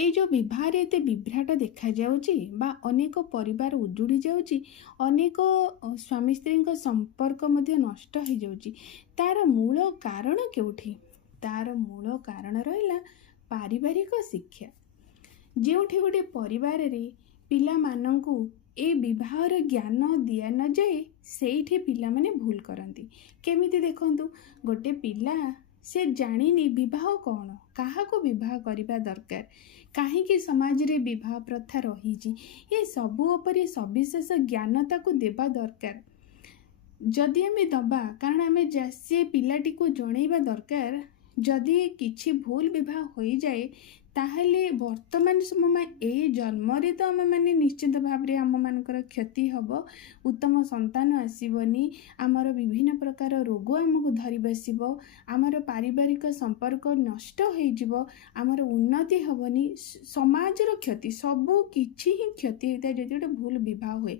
এই जो विवाह एत विभ्राट देखा जाउची बा अनेक परिवार उजुड़ी जाउची, अनेक स्वामी स्त्री संपर्क मध्य नष्ट हो जाउची। तार मूल कारण केउठी? तार मूल कारण रहिला पारिवारिक शिक्षा। जेउठी गोटे परिवार रे पिला मानंकु ए विवाहर ज्ञान दिया न जाए सेठी पिला माने भूल करती। केमिति देखंतु, गोटे पिला से जानिनी विवाह कौन, काहा को विवाह करबा दरकार, काहेकि समाज रे विवाह प्रथा रही, ये सबू उपरे सविशेष ज्ञानता को देबा दरकार। जदि आम दबा, कारण आम से पिलाटी को जनइबा दरकार, जदि किछि भूल विवाह हो जाए ताहले वर्तमान समय ए जन्म रे तो आम माने निश्चित भाव रे आम मानकर क्षति हब, उत्तम संतान आसीबनी, आमर विभिन्न प्रकार रोग आमको धरी बसिब, आमर पारिवारिक संपर्क नष्ट हो जिवो, आमर उन्नति हबनी, समाजर क्षति सबु किछि ही क्षति होता है जदि गोटे भूल विवाह हुए।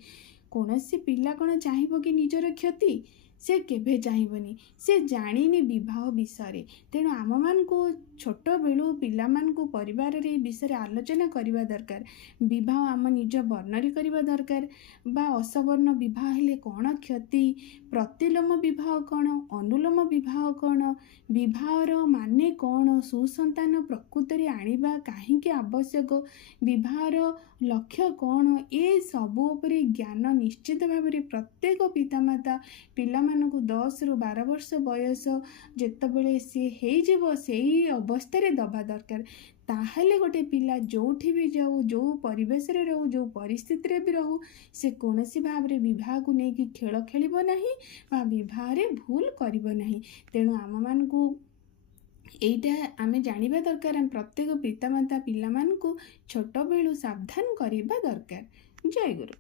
कौनसी पिला कौन चाहिए कि निजर क्षति, से केभे चाहिए, से जानिनी विवाह विषय। तेणु आम मान को छोट बेलू पिला मान को परिवार रे विषय आलोचना करबा दरकार। विवाह आम निज वर्णरे करबा दरकार, बा असवर्ण विवाह हेले कौन क्षति, प्रतिलोम विवाह कौन, अनुलोम विवाह कौन, विवाहर माने कौन, सुसंतान प्रकृति आनिबा काहींकि आवश्यक, विवाहर लक्ष्य कौन, ए सबु उपरे ज्ञान निश्चित भाव में प्रत्येक पितामाता पिला मानकु 10 रु 12 वर्ष बयस जेतबेले सी हेई जेबो सेई अवस्था रे दबा दरकार। ताहले गोटे पिला जोठी भी जाऊ, जो परिवेश रे रहू, जो परिस्थिति रे भी रहू, से कोनोसी भाव रे विवाह को नेकी खेल खेलिबो नाही बा विवाह रे भूल करिबो नाही। तेणु आम मानकु एइटा आमे जानिबा दरकार। आम प्रत्येक पितामाता पिला मानकु छोट बेलू सावधान करिबा दरकार। जय गुरु।